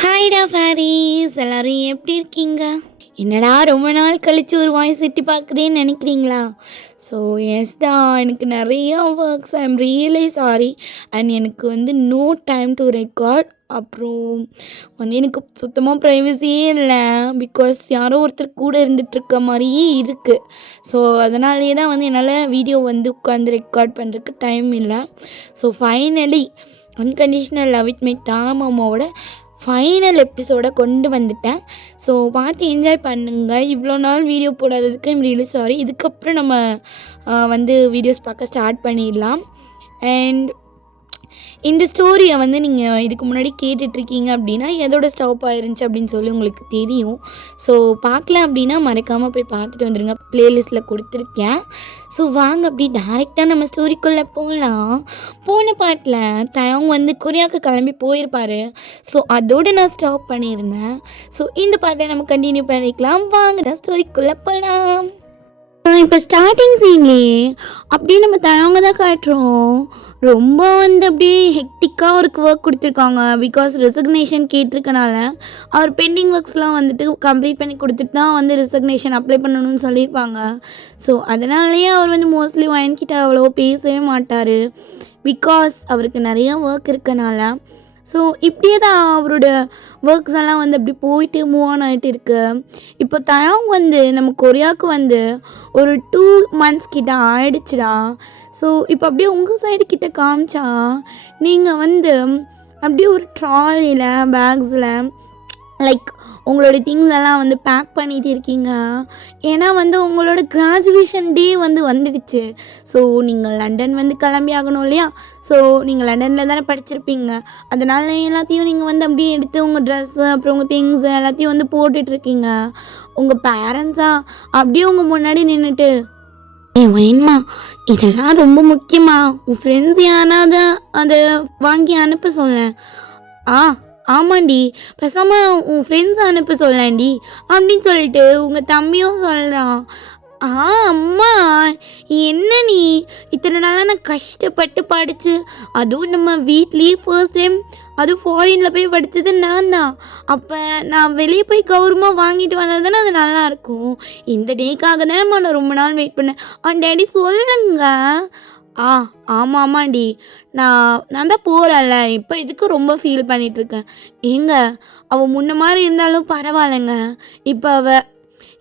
ஹாய்டா ஃபேரீஸ், எல்லோரும் எப்படி இருக்கீங்க? என்னடா ரொம்ப நாள் கழித்து ஒரு வாய்ஸ் எட்டி பார்க்குதேன்னு நினைக்கிறீங்களா? ஸோ எஸ்டா, எனக்கு நிறையா works. I am really sorry. And எனக்கு நோ டைம் டு ரெக்கார்ட். அப்புறம் எனக்கு சுத்தமாக ப்ரைவசியே இல்லை. பிகாஸ் யாரோ ஒருத்தர் கூட இருந்துகிட்ருக்க மாதிரியே இருக்குது. ஸோ அதனாலேயே தான் என்னால் வீடியோ உட்காந்து ரெக்கார்ட் பண்ணுறதுக்கு டைம் இல்லை. So finally unconditional love with my தாமாவோட ஃபைனல் எபிசோடை கொண்டு வந்துட்டேன். ஸோ பார்த்து என்ஜாய் பண்ணுங்கள். இவ்வளோ நாள் வீடியோ போடாததுக்கு ஐம் ரியலி சாரி. இதுக்கப்புறம் நம்ம வீடியோஸ் பார்க்க ஸ்டார்ட் பண்ணிடலாம். அண்ட் இந்த ஸ்டோரியை நீங்கள் இதுக்கு முன்னாடி கேட்டுட்ருக்கீங்க அப்படின்னா எதோட ஸ்டாப் ஆயிருந்துச்சு அப்படின்னு சொல்லி உங்களுக்கு தெரியும். ஸோ பார்க்கல அப்படின்னா மறக்காமல் போய் பார்த்துட்டு வந்துடுங்க. ப்ளேலிஸ்ட்டில் கொடுத்துருக்கேன். ஸோ வாங்க அப்படி டேரெக்டாக நம்ம ஸ்டோரிக்குள்ளே போகலாம். போன பாட்டில் தயவங்க கொரியாவுக்கு கிளம்பி போயிருப்பார். ஸோ அதோடு நான் ஸ்டாப் பண்ணியிருந்தேன். ஸோ இந்த பாட்டை நம்ம கண்டினியூ பண்ணிக்கலாம். வாங்க ஸ்டோரிக்குள்ளே போகலாம். இப்போ ஸ்டார்டிங் சீன்லேயே அப்படியே நம்ம தயவங்க தான் காட்டுறோம். ரொம்ப அப்படியே ஹெக்டிக்காக அவருக்கு ஒர்க் கொடுத்துருக்காங்க. பிகாஸ் ரெசிக்னேஷன் கேட்டிருக்கனால அவர் பெண்டிங் ஒர்க்ஸ்லாம் கம்ப்ளீட் பண்ணி கொடுத்துட்டு தான் ரெசிக்னேஷன் அப்ளை பண்ணணும்னு சொல்லியிருப்பாங்க. ஸோ அதனாலேயே அவர் மோஸ்ட்லி வயன்கிட்ட அவ்வளோ பேசவே மாட்டார். பிகாஸ் அவருக்கு நிறையா ஒர்க் இருக்கனால. ஸோ இப்படியே தான் அவரோட ஒர்க்ஸ் எல்லாம் அப்படி போயிட்டு மூவ் ஆன் ஆகிட்டு இருக்கு. இப்போ தயாங் நம்ம கொரியாவுக்கு ஒரு 2 months கிட்ட ஆயிடுச்சுடா. ஸோ இப்போ அப்படியே உங்கள் சைடு கிட்ட காமிச்சா நீங்கள் அப்படியே ஒரு ட்ராலியில் பேக்ஸில் லைக் உங்களோட திங்ஸ் எல்லாம் பேக் பண்ணிகிட்டு இருக்கீங்க. ஏன்னா உங்களோட கிராஜுவேஷன் டே வந்துடுச்சு. ஸோ நீங்கள் லண்டன் கிளம்பி ஆகணும் இல்லையா? ஸோ நீங்கள் லண்டனில் தானே படிச்சிருப்பீங்க. அதனால் எல்லாத்தையும் நீங்கள் அப்படியே எடுத்து உங்கள் ட்ரெஸ்ஸு அப்புறம் உங்கள் திங்ஸு எல்லாத்தையும் போட்டுட்ருக்கீங்க. உங்கள் பேரண்ட்ஸா அப்படியே உங்கள் முன்னாடி நின்றுட்டு, வேணுமா இதெல்லாம் ரொம்ப முக்கியமா, உன் ஃப்ரெண்ட்ஸ் யாராவது அதை வாங்கி அனுப்ப சொல்லேன். ஆமாண்டி, பேசாமல் உன் ஃப்ரெண்ட்ஸ் அனுப்ப சொல்லலாண்டி அப்படின்னு சொல்லிட்டு உங்கள் தம்பியும் சொல்கிறான். அம்மா என்ன நீ இத்தனை நாளாக நான் கஷ்டப்பட்டு படித்து, அதுவும் நம்ம வீட்லேயே ஃபர்ஸ்ட் டைம் அதுவும் ஃபாரினில் போய் படித்தது நான் தான். அப்போ நான் வெளியே போய் கௌரவமாக வாங்கிட்டு வந்தது தானே அது நல்லாயிருக்கும். இந்த டேக்காக தானே நான் ரொம்ப நாள் வெயிட் பண்ணேன். டேடி சொல்லுங்க. ஆமாண்டி, நான் தான் போகிறேன்ல, இப்போ இதுக்கு ரொம்ப ஃபீல் பண்ணிகிட்ருக்கேன். அவள் முன்ன மாதிரி இருந்தாலும் பரவாயில்லைங்க. இப்போ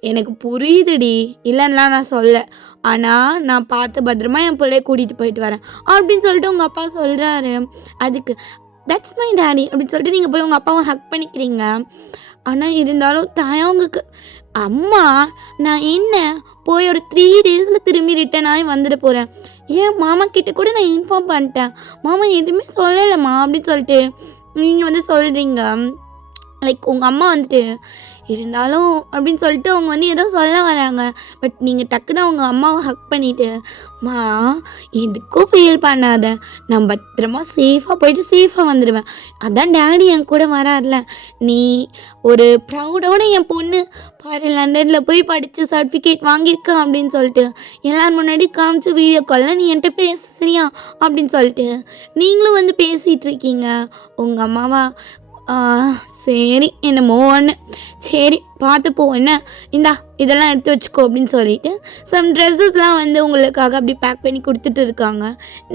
எனக்கு புரியுதுடி, இல்லைன்னா நான் சொல்ல. ஆனால் நான் பார்த்து பத்திரமா என் பிள்ளைய கூட்டிகிட்டு போயிட்டு வரேன் அப்படின்னு சொல்லிட்டு உங்கள் அப்பா சொல்கிறாரு. அதுக்கு தட்ஸ் மை டேடி அப்படின்னு சொல்லிட்டு நீங்கள் போய் உங்கள் அப்பாவை ஹக் பண்ணிக்கிறீங்க. ஆனால் இருந்தாலும் தாயவங்களுக்கு, அம்மா நான் என்ன போய் ஒரு 3 days திரும்பி ரிட்டன் ஆகி வந்துட போகிறேன். ஏன் மாமா கிட்ட கூட நான் இன்ஃபார்ம் பண்ணிட்டேன். மாமா எதுவுமே சொல்லலைம்மா அப்படின்னு சொல்லிட்டு நீங்கள் சொல்கிறீங்க. லைக் உங்கள் அம்மா இருந்தாலும் அப்படின்னு சொல்லிட்டு அவங்க ஏதோ சொல்ல வராங்க. பட் நீங்கள் டக்குன்னு அவங்க அம்மாவை ஹக் பண்ணிவிட்டு, மா எதுக்கும் ஃபீல் பண்ணாத, நான் பத்திரமா சேஃபாக போயிட்டு சேஃபாக வந்துடுவேன். அதான் டேடி என் கூட வரார்ல, நீ ஒரு ப்ரௌடோட என் பொண்ணு பாரு லண்டனில் போய் படித்து சர்டிஃபிகேட் வாங்கியிருக்கேன் அப்படின்னு சொல்லிட்டு எல்லோரும் முன்னாடி காமிச்சு வீடியோ காலில் நீ என்கிட்ட பேச சரியா அப்படின்னு சொல்லிட்டு நீங்களும் பேசிகிட்டு இருக்கீங்க. உங்கள் அம்மாவா சரி என்னமோ ஒன்று, சரி பார்த்துப்போ, என்ன இந்தா இதெல்லாம் எடுத்து வச்சுக்கோ அப்படின்னு சொல்லிட்டு சம் ட்ரெஸ்ஸஸ்லாம் உங்களுக்காக அப்படி பேக் பண்ணி கொடுத்துட்டு இருக்காங்க.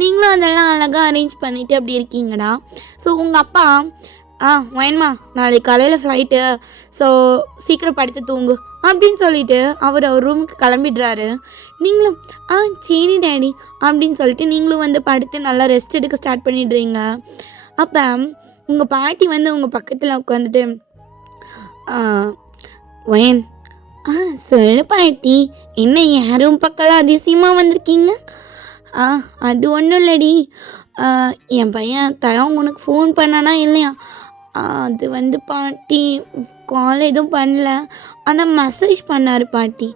நீங்களும் அதெல்லாம் அழகாக அரேஞ்ச் பண்ணிவிட்டு அப்படி இருக்கீங்கடா. ஸோ உங்கள் அப்பா, வேணுமா நாளைக்கு காலையில் ஃப்ளைட்டு, ஸோ சீக்கிரம் படுத்து தூங்கு அப்படின்னு சொல்லிட்டு அவர் ரூமுக்கு கிளம்பிடுறாரு. நீங்களும் சரி டேடி அப்படின்னு சொல்லிட்டு நீங்களும் படுத்து நல்லா ரெஸ்ட் எடுக்க ஸ்டார்ட் பண்ணிடுறீங்க. அப்போ உங்கள் பாட்டி உங்கள் பக்கத்தில் உட்காந்துட்டு, வேன் சொல்லு பாட்டி, என்ன யாரும் பக்கம் அதிசயமாக வந்திருக்கீங்க? அது ஒன்றும் இல்லடி, என் பையன் தயாங் உனக்கு ஃபோன் பண்ணானா இல்லையா? அது பாட்டி கால் எதுவும் பண்ணல, ஆனால் மெசேஜ் பண்ணார் பாட்டி.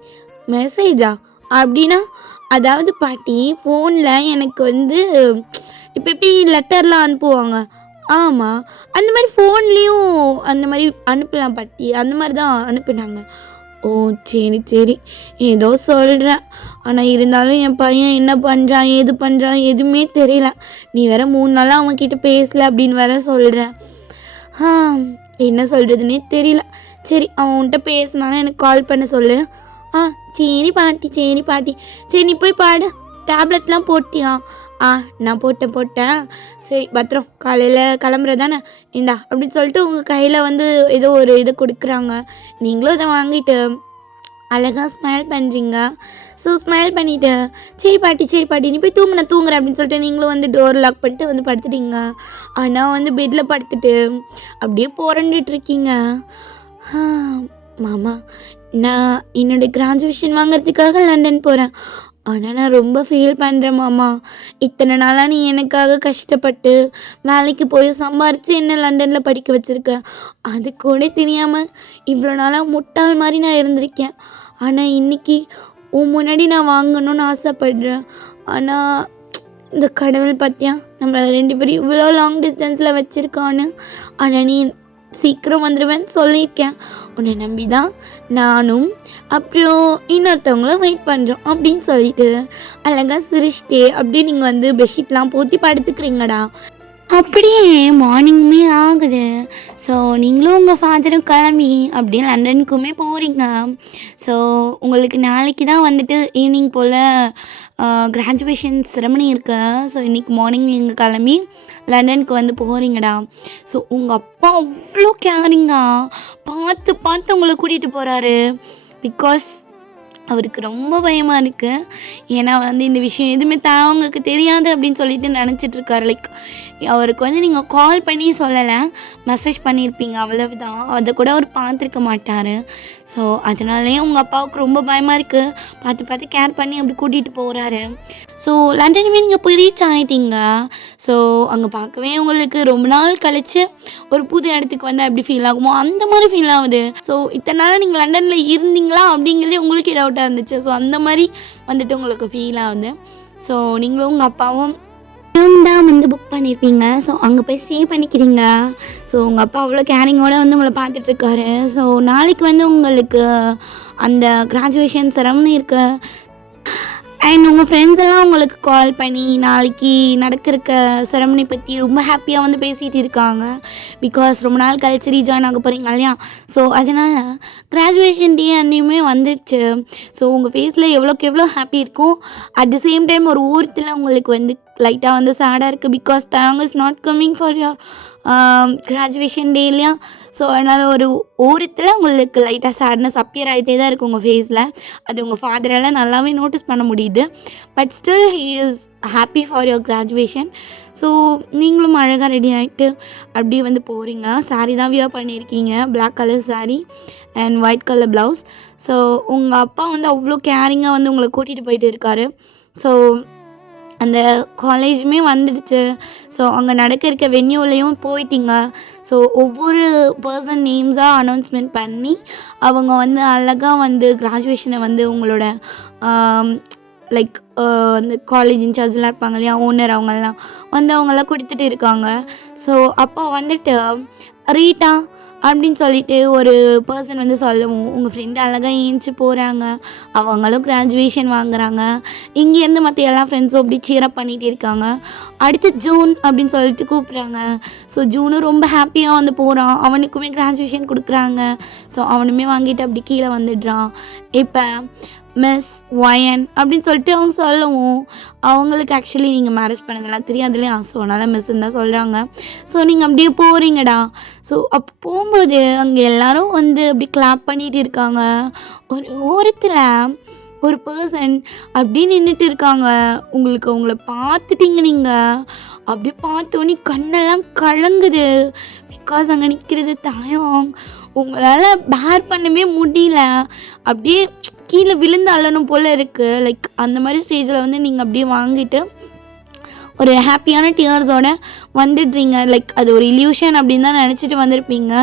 மெசேஜா அப்படின்னா? அதாவது பாட்டி ஃபோனில் எனக்கு இப்போ எப்படி லெட்டர்லாம் அனுப்புவாங்க, ஆமாம் அந்த மாதிரி ஃபோன்லேயும் அந்த மாதிரி அனுப்பலாம் பாட்டி, அந்த மாதிரி தான் அனுப்புனாங்க. ஓ சரி ஏதோ சொல்கிறேன். ஆனால் இருந்தாலும் என் பையன் என்ன பண்ணுறான் ஏது பண்ணுறான் எதுவுமே தெரியல. நீ வேற 3 நாளாக அவன்கிட்ட பேசலை அப்படின்னு வேற சொல்கிறேன். என்ன சொல்கிறதுனே தெரியல. சரி அவன்கிட்ட பேசினாலும் எனக்கு கால் பண்ண சொல்லு. ஆ சரி பாட்டி சரி பாட்டி. சரி நீ போய் பாடு. டேப்லெட்லாம் போட்டியா? நான் போட்டேன். சரி பத்திரம், காலையில் கிளம்புறதானே, இந்தா அப்படின்னு சொல்லிட்டு உங்கள் கையில் வந்து ஏதோ ஒரு இது கொடுக்குறாங்க. நீங்களும் இதை வாங்கிட்டு அழகாக ஸ்மைல் பண்ணுறீங்க. ஸோ ஸ்மைல் பண்ணிவிட்டு சரி பாட்டி நீ போய் தூங்குறேன் அப்படின்னு சொல்லிட்டு நீங்களும் வந்து டோர் லாக் பண்ணிட்டு வந்து படுத்துட்டீங்க. ஆனால் வந்து பெட்டில் படுத்துட்டு அப்படியே புரண்டுட்ருக்கீங்க. மாமா, நான் என்னோடய கிராஜுவேஷன் வாங்கிறதுக்காக லண்டன் போகிறேன். ஆனால் நான் ரொம்ப ஃபீல் பண்ணுறேன் மாமா. இத்தனை நாளாக நீ எனக்காக கஷ்டப்பட்டு வேலைக்கு போய் சம்பாரித்து என்ன லண்டனில் படிக்க வச்சுருக்க. அது கூட தெரியாமல் இவ்வளோ நாளாக முட்டாள் மாதிரி நான் இருந்திருக்கேன். ஆனால் இன்றைக்கி உன் முன்னாடி நான் வாங்கணும்னு ஆசைப்படுறேன். ஆனால் இந்த கடவுள் பார்த்தியா நம்மளை 2 பேரும் இவ்வளோ லாங் டிஸ்டன்ஸில் வச்சுருக்கான்னு. ஆனால் நீ சீக்கிரம் வந்துடுவேன்னு சொல்லியிருக்கேன். உன்னை நம்பி தான் நானும் அப்புறம் இன்னொருத்தவங்களும் வெயிட் பண்ணுறோம் அப்படின்னு சொல்லிட்டு அழகாக சிரிச்சிட்டே அப்படியே நீங்கள் வந்து பெட்ஷீட்லாம் போற்றி படுத்துக்கிறீங்கடா. அப்படியே மார்னிங்குமே ஆகுது. ஸோ நீங்களும் உங்கள் ஃபாதரும் கிளம்பி அப்படியே லண்டனுக்குமே போகிறீங்க. ஸோ உங்களுக்கு நாளைக்கு தான் வந்துட்டு ஈவினிங் போல் கிராஜுவேஷன் செரமனி இருக்கு. ஸோ இன்றைக்கி மார்னிங் நீங்கள் கிளம்பி லண்டனுக்கு வந்து போகிறீங்கடா. ஸோ உங்கள் அப்பா அவ்வளோ கேரிங்காக பார்த்து உங்களை கூட்டிகிட்டு போகிறாரு. பிகாஸ் அவருக்கு ரொம்ப பயமாக இருக்குது. ஏன்னா வந்து இந்த விஷயம் எதுவுமே அவங்களுக்கு தெரியாது அப்படின்னு சொல்லிட்டு நினச்சிட்ருக்காரு. லைக் அவருக்கு வந்து நீங்கள் கால் பண்ணி சொல்லலை, மெசேஜ் பண்ணியிருப்பீங்க அவ்வளவுதான். அதை கூட அவர் பார்த்துருக்க மாட்டார். ஸோ அதனாலே உங்கள் அப்பாவுக்கு ரொம்ப பயமாக இருக்குது. பார்த்து கேர் பண்ணி அப்படி கூட்டிகிட்டு போகிறாரு. ஸோ லண்டனுமே நீங்கள் போய் ரீச் ஆகிட்டீங்க. ஸோ அங்கே பார்க்கவே உங்களுக்கு ரொம்ப நாள் கழித்து ஒரு புது இடத்துக்கு வந்து எப்படி ஃபீல் ஆகுமோ அந்த மாதிரி ஃபீல் ஆகுது. ஸோ இத்தனை நாளாக நீங்கள் லண்டனில் இருந்தீங்களா அப்படிங்கிறதே உங்களுக்கு டவுட்டாக இருந்துச்சு. ஸோ அந்த மாதிரி வந்துட்டு உங்களுக்கு ஃபீல் ஆகுது. ஸோ நீங்களும் உங்கள் அப்பாவும் தான் வந்து புக் பண்ணியிருப்பீங்க. ஸோ அங்கே போய் ஸ்டே பண்ணிக்கிறீங்க. ஸோ உங்கள் அப்பா அவ்வளோ கேரிங்கோடு வந்து உங்களை பார்த்துட்ருக்காரு. ஸோ நாளைக்கு வந்து உங்களுக்கு அந்த கிராஜுவேஷன் செரமனி இருக்குது. அண்ட் உங்கள் ஃப்ரெண்ட்ஸ் எல்லாம் உங்களுக்கு கால் பண்ணி நாளைக்கு நடக்கிறக்க செரமனி பற்றி ரொம்ப ஹாப்பியாக வந்து பேசிகிட்டு இருக்காங்க. பிகாஸ் ரொம்ப நாள் கழிச்சு ரீஜாயின் ஆக போகிறீங்க இல்லையா. ஸோ அதனால் கிராஜுவேஷன் டே அன்னையுமே வந்துடுச்சு. ஸோ உங்கள் ஃபேஸில் எவ்வளோக்கு எவ்வளோ ஹாப்பி இருக்கும். அட் த சேம் டைம் ஒரு ஊரத்தில் உங்களுக்கு வந்து லைட்டாக வந்து சேடாக இருக்குது. பிகாஸ் தாங்க is not coming for your graduation டே இல்லையா. ஸோ அதனால் ஒரு ஓரத்தில் உங்களுக்கு லைட்டாக சேட்னஸ் அப்பியர் ஆகிட்டே தான் இருக்குது உங்கள் ஃபேஸில். அது உங்கள் ஃபாதரெல்லாம் நல்லாவே நோட்டீஸ் பண்ண முடியுது. But still he is happy for your graduation. So நீங்களும் அழகாக ரெடி ஆகிட்டு அப்படியே வந்து போகிறீங்க. சாரீ தான் வியர் பண்ணியிருக்கீங்க, black colour sari and white colour blouse. So உங்கள் அப்பா வந்து அவ்வளோ கேரிங்காக வந்து உங்களை கூட்டிகிட்டு போயிட்டு இருக்காரு. ஸோ அந்த காலேஜுமே வந்துடுச்சு. ஸோ அங்கே நடக்க வென்யூலையும் போயிட்டீங்க. ஸோ ஒவ்வொரு பர்சன் நேம்ஸாக அனௌன்ஸ்மெண்ட் பண்ணி அவங்க வந்து அழகாக வந்து கிராஜுவேஷனை வந்து உங்களோட லைக் அந்த காலேஜ் இன்சார்ஜெலாம் இருப்பாங்க இல்லையா, ஓனர் அவங்கெல்லாம் வந்து அவங்கெல்லாம் கொடுத்துட்டு இருக்காங்க. ஸோ அப்போ வந்துட்டு ரீட்டா அப்படின்னு சொல்லிட்டு ஒரு பர்சன் வந்து சொல்லவும் உங்கள் ஃப்ரெண்டு அழகாக ஏஞ்சி போகிறாங்க. அவங்களும் கிராஜுவேஷன் வாங்குகிறாங்க. இங்கேருந்து மற்ற எல்லா ஃப்ரெண்ட்ஸும் அப்படி சீரப் பண்ணிகிட்டு இருக்காங்க. அடுத்து ஜூன் அப்படின்னு சொல்லிட்டு கூப்பிட்றாங்க. ஸோ ஜூனும் ரொம்ப ஹாப்பியாக வந்து போகிறான். அவனுக்குமே கிராஜுவேஷன் கொடுக்குறாங்க. ஸோ அவனுமே வாங்கிட்டு அப்படி கீழே வந்துடுறான். இப்போ மிஸ் ஒயன் அப்படின்னு சொல்லிட்டு அவங்க சொல்லவும் அவங்களுக்கு ஆக்சுவலி நீங்கள் மேரேஜ் பண்ணதெல்லாம் தெரியாது இல்லையா. ஸோ அதனால் மிஸ்ன்னு தான் சொல்கிறாங்க. ஸோ நீங்கள் அப்படியே போகிறீங்கடா. ஸோ அப்போ போகும்போது அங்கே எல்லோரும் வந்து அப்படி கிளாப் பண்ணிகிட்டு இருக்காங்க. ஒரு ஓரத்தில் ஒரு பர்சன் அப்படியே நின்றுட்டு இருக்காங்க. உங்களுக்கு அவங்கள பார்த்துட்டீங்க. நீங்கள் அப்படியே பார்த்தோன்னே கண்ணெல்லாம் கலங்குது. பிகாஸ் அங்கே நிற்கிறது தாயம். உங்களால் பேர் பண்ணவே முடியல. அப்படியே கீழே விழுந்து அள்ளணும் போல் இருக்குது. லைக் அந்த மாதிரி ஸ்டேஜில் வந்து நீங்கள் அப்படியே வாங்கிட்டு ஒரு ஹாப்பியான டியர்ஸோடு வந்துடுறீங்க. லைக் அது ஒரு இல்யூஷன் அப்படின்னு தான் நினச்சிட்டு வந்திருப்பீங்க.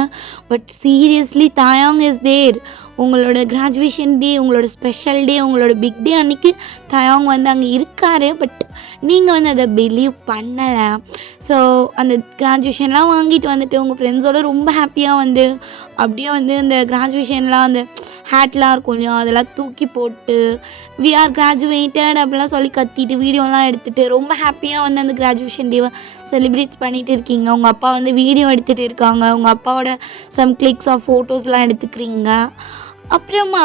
பட் சீரியஸ்லி தாயாங் இஸ் தேர். உங்களோட கிராஜுவேஷன் டே, உங்களோட ஸ்பெஷல் டே, உங்களோட பிக் டே அன்றைக்கி தாயாங் வந்து அங்கே இருக்கார். பட் நீங்கள் வந்து அதை பிலீவ் பண்ணலை. ஸோ அந்த கிராஜுவேஷன்லாம் வாங்கிட்டு வந்துட்டு உங்கள் ஃப்ரெண்ட்ஸோடு ரொம்ப ஹாப்பியாக வந்து அப்படியே வந்து அந்த கிராஜுவேஷன்லாம் அந்த ஹேட்லாம் இருக்கும் இல்லையா, அதெல்லாம் தூக்கி போட்டு வி ஆர் கிராஜுவேட்டட் அப்படிலாம் சொல்லி கத்திட்டு வீடியோலாம் எடுத்துகிட்டு ரொம்ப ஹாப்பியாக வந்து அந்த கிராஜுவேஷன் டேவை செலிப்ரேட் பண்ணிகிட்டு இருக்கீங்க. உங்கள் அப்பா வந்து வீடியோ எடுத்துகிட்டு இருக்காங்க, உங்கள் அப்பாவோட சம் கிளிக்ஸ் ஆஃப் ஃபோட்டோஸ்லாம் எடுத்துக்கிறீங்க. அப்புறமா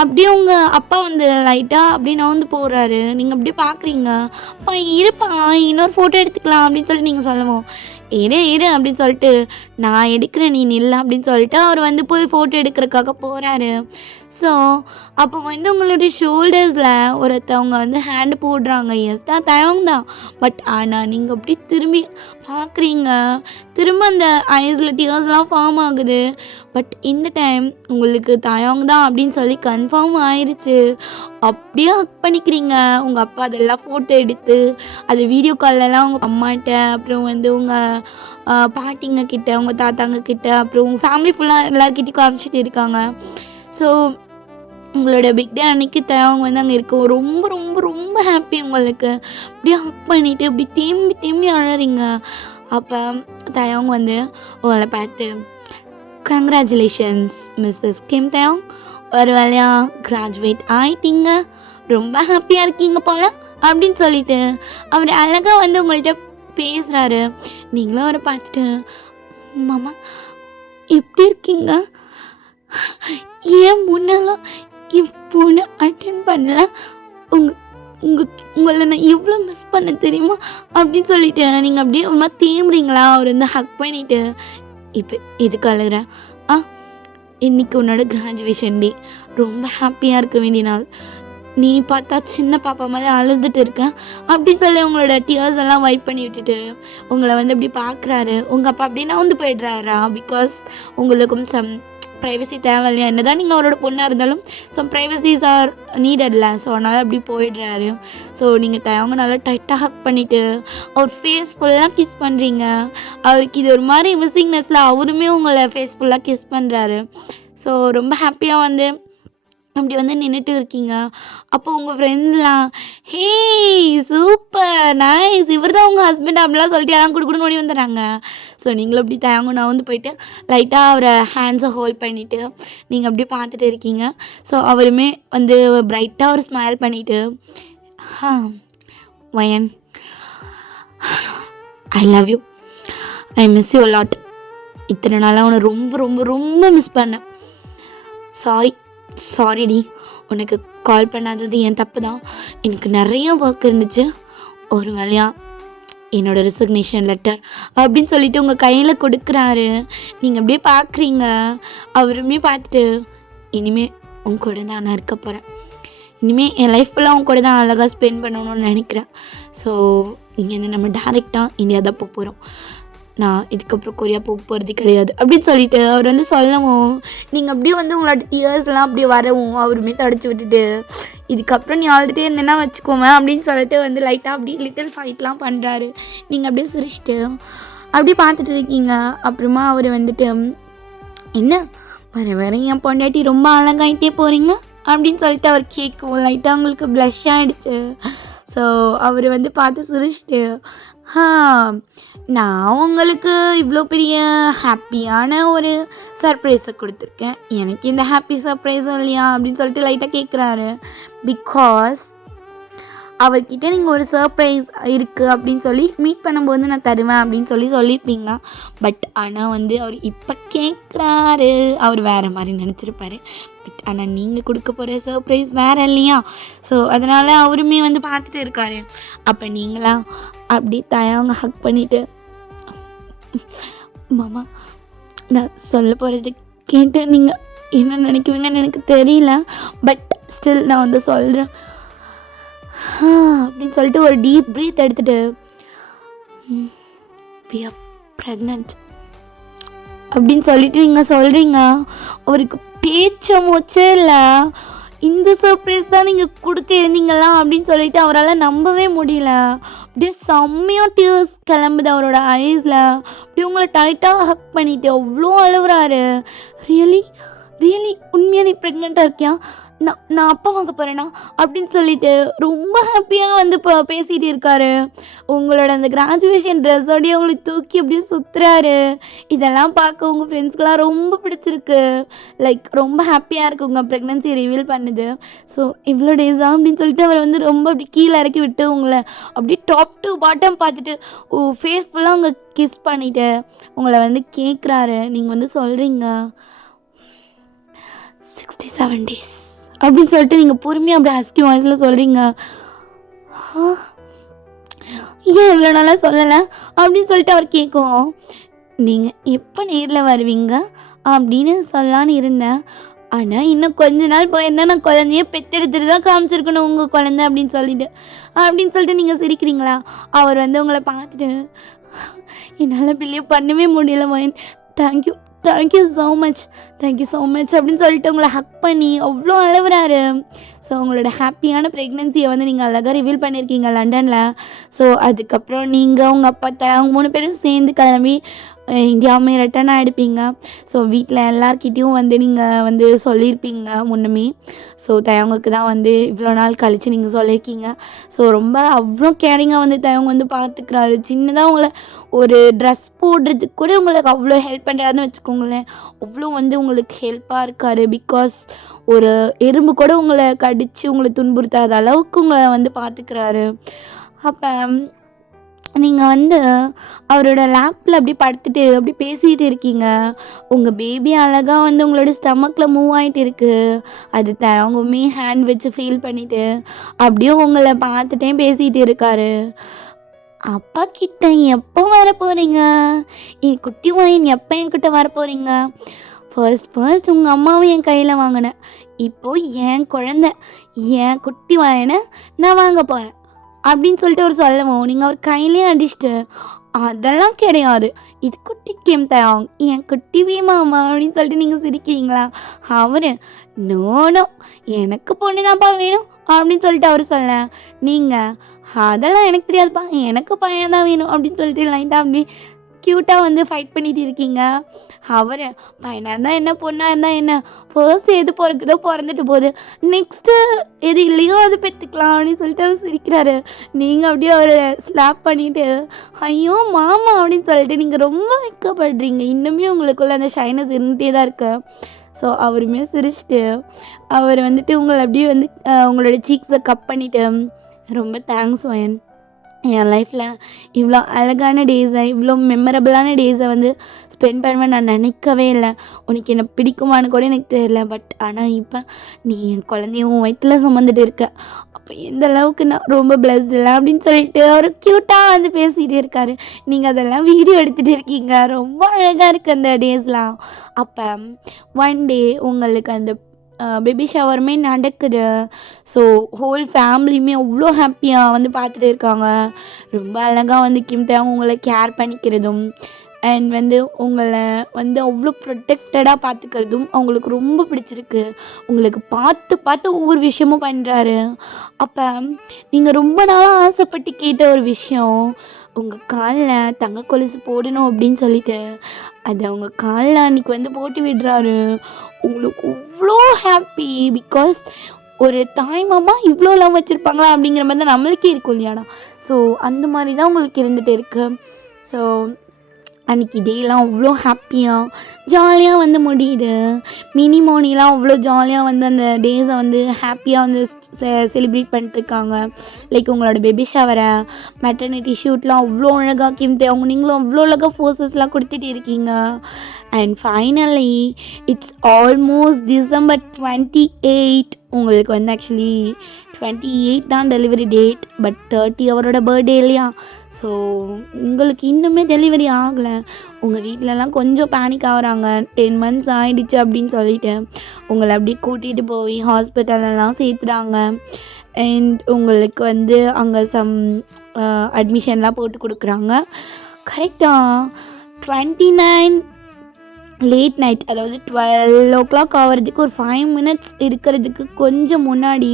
அப்படியே உங்கள் அப்பா வந்து லைட்டாக அப்படியே நகர்ந்து போகிறாரு. நீங்கள் அப்படியே பார்க்குறீங்க. அப்பா இருப்பா, இன்னொரு ஃபோட்டோ எடுத்துக்கலாம் அப்படின்னு சொல்லிட்டு நீங்கள் சொல்லவும், இரு அப்படின்னு சொல்லிட்டு, நான் எடுக்கிறேன் நீ நில்ல அப்படின்னு சொல்லிட்டு அவர் வந்து போய் ஃபோட்டோ எடுக்கிறதுக்காக போகிறாரு. ஸோ அப்போ வந்து உங்களுடைய ஷோல்டர்ஸில் ஒருத்தவங்க வந்து ஹேண்டு போடுறாங்க. எஸ் தான் தயவங்க தான். பட் ஆனால் நீங்கள் அப்படி திரும்பி பார்க்குறீங்க. திரும்ப அந்த ஐஸில் டியர்ஸ்லாம் ஃபார்ம் ஆகுது. பட் இந்த டைம் உங்களுக்கு தயவங்க தான் அப்படின்னு சொல்லி கன்ஃபார்ம் ஆயிடுச்சு. அப்படியே ஹக் பண்ணிக்கிறீங்க. உங்கள் அப்பா அதெல்லாம் ஃபோட்டோ எடுத்து அது வீடியோ கால்லலாம் உங்கள் அம்மாட்ட, அப்புறம் வந்து உங்கள் பாட்டிங்க கிட்ட, உங்கள் தாத்தாங்க கிட்ட, அப்புறம் உங்கள் ஃபேமிலி ஃபுல்லாக எல்லாருக்கிட்டையும் காமிச்சிட்டு இருக்காங்க. ஸோ உங்களோட பிக் டே அன்றைக்கி அவங்க வந்து அங்கே இருக்கும். ரொம்ப ரொம்ப ரொம்ப ஹாப்பி உங்களுக்கு. அப்படியே ஹக் பண்ணிவிட்டு இப்படி தேம்பி அழறீங்க. அப்போ தயவங்க வந்து உங்களை பார்த்து, கங்க்ராச்சுலேஷன்ஸ் மிஸ்ஸஸ் கிம் தயோங், ஒரு வேலையா கிராஜுவேட் ஆகிட்டீங்க, ரொம்ப ஹாப்பியாக இருக்கீங்க போல் அப்படின்னு சொல்லிட்டு அவர் அழகாக வந்து உங்கள்கிட்ட பேசுகிறாரு. நீங்களும் அவரை பார்த்துட்டு, மாமா எப்படி இருக்கீங்க, ஏன் முன்னெல்லாம் என் ஃபோனை அட்டென்ட் பண்ணல, உங்களை நான் எவ்வளோ மிஸ் பண்ண தெரியுமா அப்படின்னு சொல்லிட்டு நீங்கள் அப்படியே ஒரு மாதிரி தேம்புறீங்களா. அவர் வந்து ஹக் பண்ணிவிட்டு, இப்போ எதுக்கு அழுகிறேன், இன்றைக்கி உன்னோட கிராஜுவேஷன் டே, ரொம்ப ஹாப்பியாக இருக்க வேண்டிய நாள், நீ பார்த்தா சின்ன பாப்பா மாதிரி அழுதுட்டு இருக்கேன் அப்படின்னு சொல்லி உங்களோட டியர்ஸ் எல்லாம் வைப் பண்ணி விட்டுட்டு உங்களை வந்து அப்படி பார்க்குறாரு. உங்கள் அப்பா அப்படின்னா வந்து போய்ட்றாரா, பிகாஸ் உங்களுக்கும் சம் ப்ரைவசி தேவை இல்லையா, என்ன தான் நீங்கள் அவரோட பொண்ணாக இருந்தாலும் சம் ப்ரைவசிஸ் ஆர் நீடட்ல. ஸோ அதனால் அப்படி போயிடுறாரு. ஸோ நீங்கள் தயவங்க நல்லா டைட்டாக ஹக் பண்ணிவிட்டு அவர் ஃபேஸ் ஃபுல்லாக கிஸ் பண்ணுறீங்க. அவருக்கு இது ஒரு மாதிரி மிஸ்ஸிங்னஸில் அவருமே உங்களை ஃபேஸ் ஃபுல்லாக கிஸ் பண்ணுறாரு. ஸோ ரொம்ப ஹாப்பியாக வந்து அப்படி வந்து நின்றுட்டு இருக்கீங்க. அப்போ உங்கள் ஃப்ரெண்ட்ஸ்லாம், ஹே சூப்பர் நைஸ், இவர் தான் உங்கள் ஹஸ்பண்ட் அப்படிலாம் சொல்லிட்டு எல்லாம் கொடுக்கணும்னு ஓடி வந்துடுறாங்க. ஸோ நீங்களும் அப்படி தயங்க நான் வந்து போயிட்டு லைட்டாக அவரை ஹேண்ட்ஸை ஹோல்ட் பண்ணிவிட்டு நீங்கள் அப்படியே பார்த்துட்டு இருக்கீங்க. ஸோ அவருமே வந்து பிரைட்டாக ஒரு ஸ்மைல் பண்ணிவிட்டு, when I love you, I miss you lot, இத்தனை நாளாக அவனை ரொம்ப ரொம்ப ரொம்ப மிஸ் பண்ணேன், சாரிடி, உனக்கு கால் பண்ணாதது என் தப்பு தான், எனக்கு நிறைய ஒர்க் இருந்துச்சு, ஒரு வேலையாக என்னோடய ரெசிக்னேஷன் லெட்டர் அப்படின்னு சொல்லிட்டு உங்கள் கையில் கொடுக்குறாரு. நீங்கள் அப்படியே பார்க்குறீங்க. அவருமே பார்த்துட்டு, இனிமேல் உங்க கூட தான் நான் இருக்க போகிறேன், இனிமேல் என் லைஃப் ஃபுல்லாக உங்க கூட தான் அழகாக ஸ்பெண்ட் பண்ணணும்னு நினைக்கிறேன். ஸோ இங்கேருந்து நம்ம டேரெக்டாக இந்தியா தான் போக போகிறோம், நான் இதுக்கப்புறம் கொரியா போக போகிறது கிடையாது அப்படின்னு சொல்லிட்டு அவர் வந்து சொல்லவும் நீங்கள் அப்படியே வந்து உங்களோட டியர்ஸ்லாம் அப்படியே வரவும் அவருமே தடுத்து விட்டுட்டு, இதுக்கப்புறம் நீ ஆல்ரெடி என்னென்னா வச்சுக்கோவேன் அப்படின்னு சொல்லிட்டு வந்து லைட்டாக அப்படியே லிட்டில் ஃபைட்லாம் பண்ணுறாரு. நீங்கள் அப்படியே சிரிச்சிட்டு அப்படியே பார்த்துட்டு இருக்கீங்க. அப்புறமா அவர் வந்துட்டு, என்ன வர என் பொண்டாட்டி ரொம்ப அழகாயிட்டே போகிறீங்க அப்படின்னு சொல்லிட்டு அவர் கேட்கும். லைட்டாக அவங்களுக்கு ப்ளஷ் ஆகிடுச்சு. ஸோ அவர் வந்து பார்த்து சிரிச்சிட்டு, நான் உங்களுக்கு இவ்வளோ பெரிய ஹாப்பியான ஒரு சர்ப்ரைஸை கொடுத்துருக்கேன், எனக்கு இந்த ஹாப்பி சர்ப்ரைஸும் இல்லையா அப்படின்னு சொல்லிட்டு லைட்டாக கேட்குறாரு. பிகாஸ் அவர்கிட்ட நீங்கள் ஒரு சர்ப்ரைஸ் இருக்குது அப்படின்னு சொல்லி மீட் பண்ணும்போது நான் தருவேன் அப்படின்னு சொல்லியிருப்பீங்க. பட் ஆனால் வந்து அவர் இப்போ கேட்குறாரு. அவர் வேறு மாதிரி நினச்சிருப்பாரு. பட் ஆனால் நீங்கள் கொடுக்க போகிற சர்ப்ரைஸ் வேறு இல்லையா. ஸோ அதனால் அவருமே வந்து பார்த்துட்டு இருக்காரு. அப்போ நீங்களா அப்படி தயவங்க ஹக் பண்ணிவிட்டு, மாமா நான் சொல்ல போகிறது கேட்டு நீங்கள் என்ன நினைக்குவீங்கன்னு எனக்கு தெரியல, பட் ஸ்டில் நான் வந்து சொல்கிறேன் அப்படின்னு சொல்லிட்டு ஒரு டீப் ப்ரீத் எடுத்துகிட்டு, we are pregnant அப்படின்னு சொல்லிட்டு நீங்கள் சொல்கிறீங்க. அவருக்கு பேச்ச மூச்சே இல்லை. இந்த சர்ப்ரைஸ் தான் நீங்கள் கொடுக்க இருந்தீங்களா அப்படின்னு சொல்லிட்டு அவரால் நம்பவே முடியல. அப்படியே செம்மையாக டியர்ஸ் கிளம்புது அவரோட ஐஸில். அப்படியே உங்களை டைட்டாக ஹக் பண்ணிவிட்டு அவ்வளோ அழுகுறாரு. ரியலி ரியலி உண்மையாக நீ ப்ரெக்னெண்ட்டாக இருக்கியா, நான் அப்பா வாங்க போகிறேன்னா அப்படின்னு சொல்லிட்டு ரொம்ப ஹாப்பியாக வந்து இப்போ பேசிகிட்டு இருக்காரு. உங்களோட அந்த கிராஜுவேஷன் ட்ரெஸ்ஸோடையே உங்களுக்கு தூக்கி அப்படியே சுற்றுறாரு. இதெல்லாம் பார்க்க உங்கள் ஃப்ரெண்ட்ஸ்க்கெலாம் ரொம்ப பிடிச்சிருக்கு. லைக் ரொம்ப ஹாப்பியாக இருக்குது உங்கள் ப்ரெக்னன்சி ரிவீல் பண்ணுது. ஸோ இவ்வளோ டேஸா அப்படின்னு சொல்லிட்டு அவர் வந்து ரொம்ப அப்படி கீழே இறக்கி விட்டு உங்களை அப்படியே டாப் டு பாட்டம் பார்த்துட்டு ஃபேஸ் ஃபுல்லாக அவங்க கிஸ் பண்ணிவிட்டு உங்களை வந்து கேட்குறாரு. நீங்கள் வந்து சொல்கிறீங்க 67 days அப்படின்னு சொல்லிட்டு நீங்கள் பொறுமையாக அப்படி ஹஸ்கி வாய்ஸில் சொல்கிறீங்க. ஏன் இவ்வளோ நாளாக சொல்லலை அப்படின்னு சொல்லிட்டு அவர் கேட்கும். நீங்கள் எப்போ நேரில் வருவீங்க அப்படின்னு சொல்லலான்னு இருந்தேன். ஆனால் இன்னும் கொஞ்ச நாள் போயிருந்தா நான் குழந்தைய பெற்றெடுத்துட்டு தான் காமிச்சிருக்கணும் உங்கள் குழந்தை அப்படின்னு சொல்லிட்டு நீங்கள் சிரிக்கிறீங்களா? அவர் வந்து உங்களை பார்த்துட்டு என்னால் பிலீவ் பண்ணவே முடியல மோயின், தேங்க்யூ ஸோ மச் அப்படின்னு சொல்லிட்டு உங்களை ஹக் பண்ணி அவ்வளோ அழுவுறாரு. ஸோ உங்களோட ஹாப்பியான ப்ரெக்னென்சியை வந்து நீங்கள் அழகாக ரிவீல் பண்ணியிருக்கீங்க லண்டனில். ஸோ அதுக்கப்புறம் நீங்கள் உங்கள் அப்பா அவங்க 3 பேரும் சேர்ந்து கிளம்பி இந்தியாவுமே ரிட்டர்ன் ஆகிடுப்பீங்க. ஸோ வீட்டில் எல்லார்கிட்டையும் வந்து நீங்கள் வந்து சொல்லியிருப்பீங்க முன்னமே. ஸோ தயவங்களுக்கு தான் வந்து இவ்வளோ நாள் கழித்து நீங்கள் சொல்லியிருக்கீங்க. ஸோ ரொம்ப அவ்வளோ கேரிங்காக வந்து தயவங்க வந்து பார்த்துக்கிறாரு. சின்னதாக உங்களை ஒரு ட்ரெஸ் போடுறதுக்கு கூட உங்களுக்கு அவ்வளோ ஹெல்ப் பண்ணுறாருன்னு வச்சுக்கோங்களேன். அவ்வளோ வந்து உங்களுக்கு ஹெல்ப்பாக இருக்கார். பிகாஸ் ஒரு எறும்பு கூட உங்களை கடித்து உங்களை துன்புறுத்தாத அளவுக்கு உங்களை வந்து பார்த்துக்கிறாரு. அப்போ நீங்கள் வந்து அவரோட லேப்பில் அப்படி படுத்துட்டு அப்படி பேசிகிட்டு இருக்கீங்க. உங்கள் பேபி அழகாக வந்து உங்களோட ஸ்டமக்கில் மூவ் ஆகிட்டு இருக்குது. அது அவங்கவுமே ஹேண்ட் வச்சு ஃபீல் பண்ணிவிட்டு அப்படியே உங்களை பார்த்துட்டே பேசிகிட்டு இருக்காரு. அப்பா கிட்ட எப்போ வர போகிறீங்க, என் குட்டி வாயின் எப்போ என்கிட்ட வர போகிறீங்க? ஃபர்ஸ்ட் உங்கள் அம்மாவும் என் கையில் வாங்கினேன். இப்போது என் குழந்த என் குட்டி வாயினை நான் வாங்க போகிறேன் அப்படின்னு சொல்லிட்டு அவர் சொல்லவும் நீங்கள் அவர் கையிலே அடிச்சுட்டு அதெல்லாம் கிடையாது, இது குட்டி கேம் தயாங் என் குட்டி வீமாமா அப்படின்னு சொல்லிட்டு நீங்கள் சிரிக்கிறீங்களா? அவர் நோ எனக்கு பொண்ணு தான்ப்பா வேணும் அப்படின்னு சொல்லிட்டு அவர் சொல்ல, நீங்கள் அதெல்லாம் எனக்கு தெரியாதுப்பா எனக்கு பையன் தான் வேணும் அப்படின்னு சொல்லிட்டு லைட்டாக அப்படி க்யூட்டாக வந்து ஃபைட் பண்ணிட்டு இருக்கீங்க. அவர் பையனாக இருந்தால் என்ன பொண்ணாக இருந்தால் என்ன, ஃபர்ஸ்ட் எது பிறக்குதோ பிறந்துட்டு போகுது, நெக்ஸ்ட்டு எது இல்லையோ அது பெற்றுக்கலாம் அப்படின்னு சொல்லிட்டு அவர் சிரிக்கிறாரு. நீங்கள் அப்படியே அவரை ஸ்லாப் பண்ணிவிட்டு ஐயோ மாமா அப்படின்னு சொல்லிட்டு நீங்கள் ரொம்ப வைக்கப்படுறீங்க. இன்னுமே உங்களுக்குள்ள அந்த ஷைனஸ் இருந்துகிட்டே தான் இருக்கு. ஸோ அவருமே சிரிச்சிட்டு அவர் வந்துட்டு உங்களை அப்படியே வந்து உங்களோட சீக்ஸை கப் பண்ணிவிட்டு ரொம்ப தேங்க்ஸ் வயன், என் லைஃப்பில் இவ்வளோ அழகான டேஸை இவ்வளோ மெமரபிளான டேஸை வந்து ஸ்பெண்ட் பண்ணுவேன் நான் நினைக்கவே இல்லை. உனக்கு என்னை பிடிக்குமான்னு கூட எனக்கு தெரியல. பட் ஆனால் இப்போ நீ என் குழந்தையும் வயிற்றில் சுமந்துட்டு இருக்க, அப்போ எந்த அளவுக்கு நான் ரொம்ப பிளஸ்ட் இல்லை அப்படின்னு சொல்லிட்டு அவர் க்யூட்டாக வந்து பேசிகிட்டே இருக்காரு. நீங்கள் அதெல்லாம் வீடியோ எடுத்துகிட்டு இருக்கீங்க, ரொம்ப அழகாக இருக்குது அந்த டேஸ்லாம். அப்போ ஒன் டே உங்களுக்கு அந்த பேபி ஷவருமே நடக்குது. ஸோ ஹோல் ஃபேமிலியுமே அவ்வளோ ஹாப்பியாக வந்து பார்த்துட்டு இருக்காங்க. ரொம்ப அழகாக வந்து கிம் தேவ் உங்களை கேர் பண்ணிக்கிறதும் அண்ட் வந்து உங்களை வந்து அவ்வளோ ப்ரொடெக்டடாக பார்த்துக்கிறதும் அவங்களுக்கு ரொம்ப பிடிச்சிருக்கு. உங்களுக்கு பார்த்து ஒவ்வொரு விஷயமும் பண்ணுறாரு. அப்போ நீங்கள் ரொம்ப நாளாக ஆசைப்பட்டு கேட்ட ஒரு விஷயம், உங்கள் காலில் தங்க கொலுசு போடணும் அப்படின்னு சொல்லிட்டு அதை அவங்க காலில் அன்றைக்கி வந்து போட்டு விடுறாரு. உங்களுக்கு அவ்வளோ ஹாப்பி. பிகாஸ் ஒரு தாய் மாமா இவ்வளோ லவ் வச்சுருப்பாங்களா அப்படிங்கிற மாதிரி தான் நம்மளுக்கே இருக்கும் இல்லையாடா. ஸோ அந்த மாதிரி தான் உங்களுக்கு இருந்துகிட்டே இருக்குது. ஸோ அன்றைக்கி டேலாம் அவ்வளோ ஹாப்பியாக ஜாலியாக வந்து முடியுது. மினி மோனிலாம் அவ்வளோ ஜாலியாக வந்து அந்த டேஸை வந்து ஹாப்பியாக வந்து செலிப்ரேட் பண்ணிட்டுருக்காங்க. லைக் உங்களோட பேபி ஷவரை மெட்டர்னிட்டி ஷூட்லாம் அவ்வளோ அழகாக கிம்தே அவங்க நீங்களும் அவ்வளோ அழகாக ஃபோர்ஸஸ்லாம் கொடுத்துட்டு இருக்கீங்க. And finally it's almost December 28. உங்களுக்கு வந்து ஆக்சுவலி 28 தான் டெலிவரி டேட். பட் 30 அவரோட பர்த்டே இல்லையா. ஸோ உங்களுக்கு இன்னுமே டெலிவரி ஆகலை. உங்கள் வீட்டிலலாம் கொஞ்சம் பேனிக் ஆகுறாங்க. 10 months ஆகிடுச்சு அப்படின்னு சொல்லிட்டு உங்களை அப்படியே கூட்டிகிட்டு போய் ஹாஸ்பிட்டலெல்லாம் சேர்த்துறாங்க. அண்ட் உங்களுக்கு வந்து அங்கே அட்மிஷன்லாம் போட்டு கொடுக்குறாங்க. கரெக்டாக 29 லேட் நைட், அதாவது 12 ஆகிறதுக்கு ஒரு 5 மினிட்ஸ் இருக்கிறதுக்கு கொஞ்சம் முன்னாடி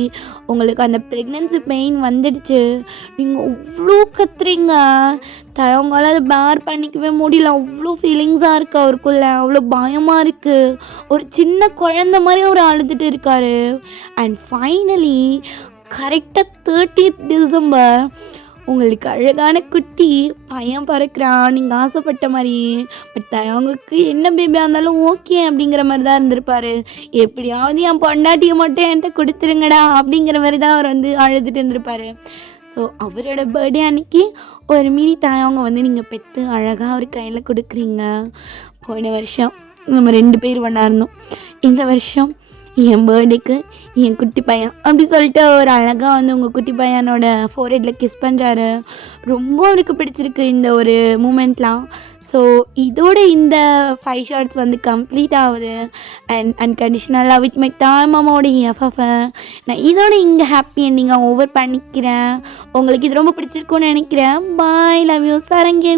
உங்களுக்கு அந்த ப்ரெக்னென்சி பெயின் வந்துடுச்சு. நீங்கள் அவ்வளோ கத்துறீங்க. அவங்களால அதை பேர் பண்ணிக்கவே முடியல. அவ்வளோ ஃபீலிங்ஸாக இருக்குது அவருக்குள்ள. அவ்வளோ பயமாக இருக்குது. ஒரு சின்ன குழந்த மாதிரி அவர் அழுதுட்டு இருக்கார். அண்ட் ஃபைனலி கரெக்டாக 30th டிசம்பர் உங்களுக்கு அழகான குட்டி பையன் பிறக்கிறான், நீங்கள் ஆசைப்பட்ட மாதிரி. பட் அவங்களுக்கு என்ன பேபியாக இருந்தாலும் ஓகே அப்படிங்கிற மாதிரி தான் இருந்திருப்பார். எப்படியாவது என் பொண்டாட்டியை மட்டும் என்கிட்ட கொடுத்துருங்கடா அப்படிங்கிற மாதிரி தான் அவர் வந்து அழுதுட்டு இருந்திருப்பார். ஸோ அவரோட பர்த்டே அன்னைக்கு ஒரு மினி தாயவங்க வந்து நீங்கள் பெற்று அழகாக அவர் கையில் கொடுக்குறீங்க. போன வருஷம் நம்ம 2 பேர் ஒன்றா இருந்தோம். இந்த வருஷம் என் பர்த்டேக்கு என் குட்டி பையன் அப்படி சொல்லிட்டு ஒரு அழகாக வந்து உங்கள் குட்டி பையனோட ஃபோர்ஹெட்டில் கிஸ் பண்ணுறாரு. ரொம்ப அவருக்கு பிடிச்சிருக்கு இந்த ஒரு மூமெண்ட்லாம். ஸோ இதோட இந்த 5 ஷார்ட்ஸ் வந்து கம்ப்ளீட் ஆகுது. And unconditional love with my தாய் மாமாவோட எஃப்எஃப் நான் இதோட இங்கே ஹாப்பி எண்டிங்காக ஓவர் பண்ணிக்கிறேன். உங்களுக்கு இது ரொம்ப பிடிச்சிருக்குன்னு நினைக்கிறேன். பாய், லவ் யூ, சரங்கி.